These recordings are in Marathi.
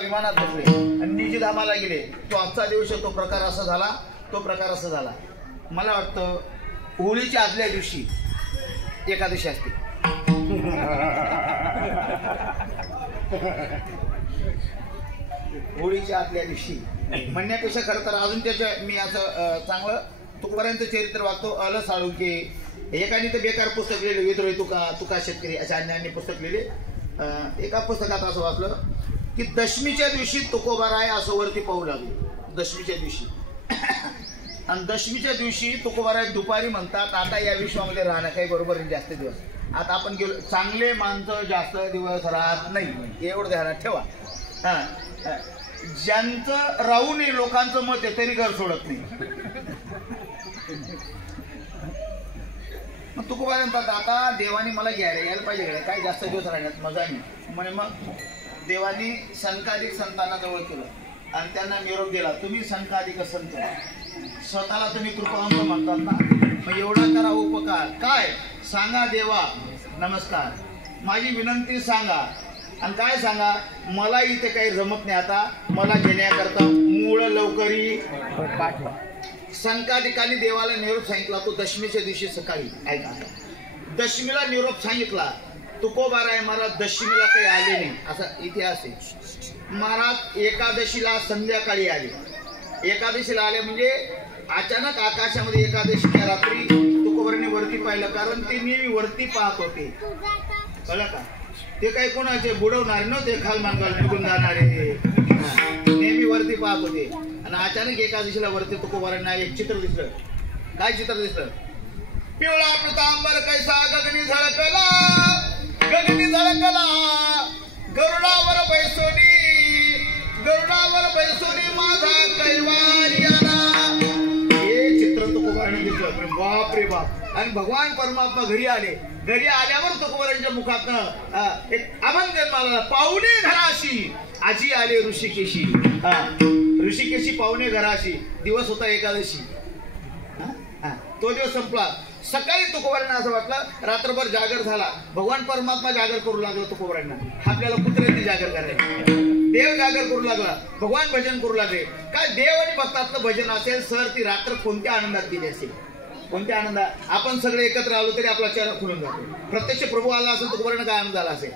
विमानात बसले आणि निजधामाला गेले. तो आजचा दिवस तो प्रकार असा झाला, तो प्रकार असा झाला. मला वाटतं होळीच्या आदल्या दिवशी एकादशी असते. होळीच्या आदल्या दिवशी म्हणण्यापेक्षा खरं तर अजून त्याच्या मी असं चांगलं तुकोबारायांचं चरित्र वागतो. अल साळुंके एकाने तर बेकार पुस्तक लिहिले, विद्रोही तुका शेतकरी अशा अन्यायांनी पुस्तक लिहिले. एका पुस्तकात असं वाचलं की दशमीच्या दिवशी तुकोबाराय असं वरती पाहू लागले. दशमीच्या दिवशी आणि दशमीच्या दिवशी तुकोबाराय दुपारी म्हणतात आता या विश्वामध्ये राहणं काही बरोबर जास्त दिवस. आता आपण गेलो, चांगले माणसं जास्त दिवस राहत नाही एवढं ध्यानात ठेवा. ज्यांचं राहू नये लोकांचं मत आहे तरी घर सोडत नाही. मग तुकोबाराय म्हणतात आता देवानी मला यायला पाहिजे, काय जास्त दिवस राहण्यात मजा नाही. म्हणे मग देवानी संकाधिक संतांना जवळ केलं आणि त्यांना निरोप दिला, तुम्ही संकाधिक संत, स्वतःला तुम्ही कृपावंत म्हणतात ना, मग एवढा करा उपकार. काय सांगा देवा नमस्कार, माझी विनंती सांगा. आणि काय सांगा, मला इथे काही जमत नाही, आता मला घेण्याकरता मूळ लवकरी पाठवा. संकाधिकांनी देवाला निरोप सांगितला. तो दशमीच्या दिवशी सकाळी, ऐका दशमीला निरोप सांगितला. तुकोबाराय महाराज दशमीला काही आले नाही असा इतिहास आहे. महाराज एकादशीला संध्याकाळी आले. एकादशीला आले म्हणजे अचानक आकाशामध्ये एकादशीच्या रात्री तुकोबारायांनी वरती पाहिलं, कारण ते नेहमी वरती पाहत होते. कळलं का? ते काही कोणाचे बुडवणारे नव्हते, खालमानगाल निघून जाणारे, नेहमी वरती पाहत होते. आणि अचानक एकादशीला वरती तुकोबारायांना एक चित्र दिसलं. काय चित्र दिसलं? पिवळा पितांबर कैसा गगनी झळकला, गगनी झळकला, गरुडावर बैसोनी माझा कैवारी आला. हे चित्र तुकोबारायांनी दिसलं. बाप रे बाप. आणि भगवान परमात्मा घरी आले. घरी आल्यावर तुकोबारायांच्या मुखातनं एक अभंग जन्माला, पाहुणे घराशी आजी आले ऋषिकेशी. ऋषिकेशी पाहुणे घराशी. दिवस होता एकादशी. तो दिवस संपला. सकाळी तुकोबारायांना असं वाटलं, रात्रभर जागर झाला. भगवान परमात्मा जागर करू लागला तुकोबारायांना. आपल्याला कुत्र्यांनी जागर करायला, देव जागर करू लागला, भगवान भजन करू लागले. काय देव आणि भक्तातलं भजन असेल सर, ती रात्र कोणत्या आनंदात गेली असेल, कोणत्या आनंदात. आपण सगळे एकत्र आलो तरी आपला चेहरा खुलून जातो. प्रत्यक्ष प्रभू आला असेल तुकोबारायांना काय आनंद झाला असेल.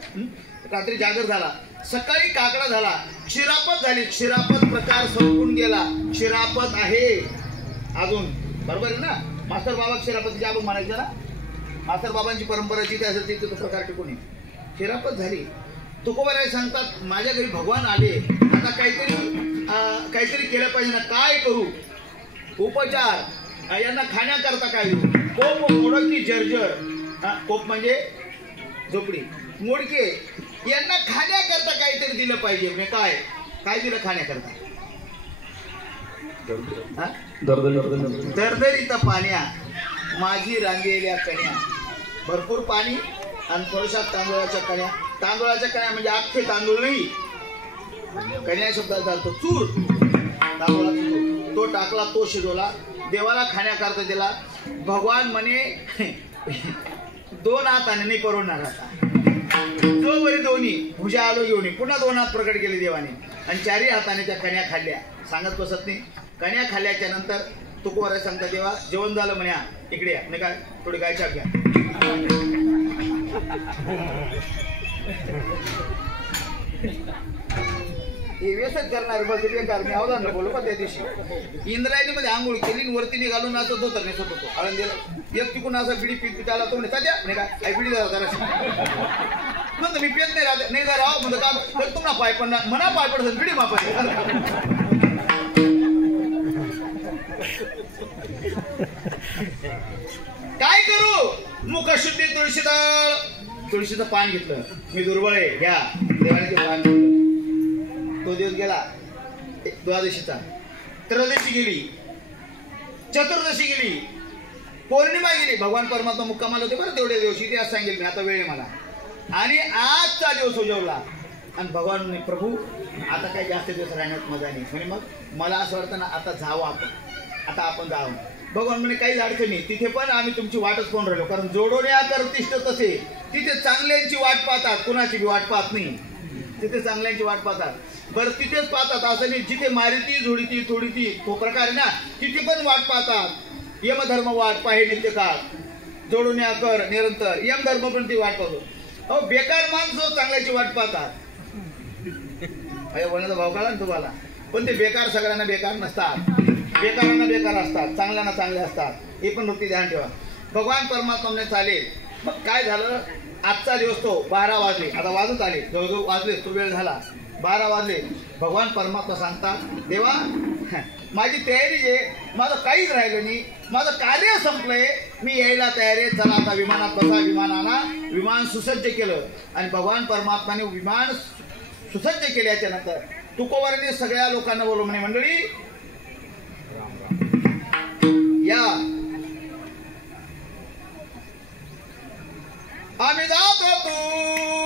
रात्री जागर झाला, सकाळी काकडा झाला, क्षीरापत झाली. क्षीरापत प्रकार संपून गेला. क्षीरापत आहे अजून, बरोबर आहे ना. मास्तर बाबा क्षीरापतीचे आपण म्हणायचं ना, मास्तर बाबांची परंपरा जिथे असेल तिथे तो प्रकार टिकून येईल. क्षीरापत झाली. तुकोबाराय सांगतात माझ्या घरी भगवान आले, आता काहीतरी केलं पाहिजे ना, काय करू. उपचार, यांना खाण्याकरता काय देऊ. कोप मोडकी जर्जर, कोप म्हणजे झोपडी, मोडके, यांना खाण्याकरता काहीतरी दिलं पाहिजे. म्हणजे काय दिलं खाण्याकरता. दरदरीत पाण्या माझी रांगेल्या कण्या. भरपूर पाणी आणि थोड्याशा तांदूळाच्या कण्या. तांदूळाच्या कण्या म्हणजे अख्खे तांदूळ नाही, कण्या शब्दाचा अर्थ चूर, तांदूळाचा चूर. तो टाकला, तो शिजवला, देवाला खाण्याकरता दिला. भगवान म्हणे दोन हाताने नाही परवडणार. आता जो वरी दोन्ही भुजा आलो घेऊन पुन्हा दोन हात प्रकट केले देवाने आणि चारही हाताने त्या कण्या खाल्ल्या. सांगत बसत नाही. कण्या खाल्ल्याच्या नंतर तुकोबाराय सांगता देवा जेवण झालं म्हणे, इकडे या. नाही काय थोडी गायच्या घ्या. हे व्यसच करणार बस बेकार. मी अवधान बोलू पण त्या दिवशी इंद्रायणी मध्ये आंघोळ केली, वरती निघालून असं होतं नाही होतो आळंदीला. एक तिकून असं बिडी पित त्याला तो म्हणजे सध्या नाही काय बिडी म्हणतो मी पेत नाही राहत नाही राव म्हणतो का तुम्हाला पाय पडणार म्हणा, पाय पडत बिडी मापायची. काय करू. मुखशुद्धी तुळशीचं पान घेतलं. मी दुर्बळ आहे, घ्या. देवाने ते पान घेतलं. तो दिवस गेला. द्वादशीचा, त्रयोदशी गेली, चतुर्दशी गेली, पौर्णिमा गेली. भगवान परमात्मा मुक्कामाला होते बरं तेवढ्या दिवशी, ते आज सांगेल मी, आता वेळ आहे मला. आणि आजचा दिवस उजवला आणि भगवान म्हणे प्रभू आता काही जास्त दिवस राहण्यात मजा नाही. म्हणे मग मला असं वाटतं ना आता जावं आपण, आता आपण जावं. भगवान म्हणे काहीच अडचण नाही, तिथे पण आम्ही तुमची वाटच पाहून राहिलो. कारण जोडोने करतिष्ठ तसे, तिथे चांगल्यांची वाट पाहतात, कुणाची बी वाट पाहत नाही. तिथे चांगल्यांची वाट पाहतात. बरं तिथेच पाहतात असं नाही, जिथे मारिती झोडीती थोडीती तो प्रकार आहे ना, तिथे पण वाट पाहतात. यमधर्म वाट पाहे नित्य काळ, जोडून या कर निरंतर. यमधर्म पण ती वाट पाहतो. अहो बेकार माणसं चांगल्याची वाट पाहतात. वण्याचा भाव कळला ना तुम्हाला. पण ते बेकार सगळ्यांना बेकार नसतात, बेकारांना बेकार असतात, चांगल्यांना चांगले असतात. हे पण वृत्ती ध्यान ठेवा. भगवान परमात्माने चालेल. मग काय झालं, आजचा दिवस तो 12 वाजले, आता वाजत आले, जवळजवळ वाजले, तो वेळ झाला 12 वाजले. भगवान परमात्मा सांगतात, देवा माझी तयारी आहे, माझं काहीच राहिलं नाही, माझं कार्य संपलंय, मी यायला तयार आहे, चला आता विमानात बसा. विमानाला विमान सुसज्ज केलं आणि भगवान परमात्माने विमान सुसज्ज केल्याच्या नंतर तुकोबाराने सगळ्या लोकांना बोलवलं म्हणे, मंडळी या, आम्ही जात होतो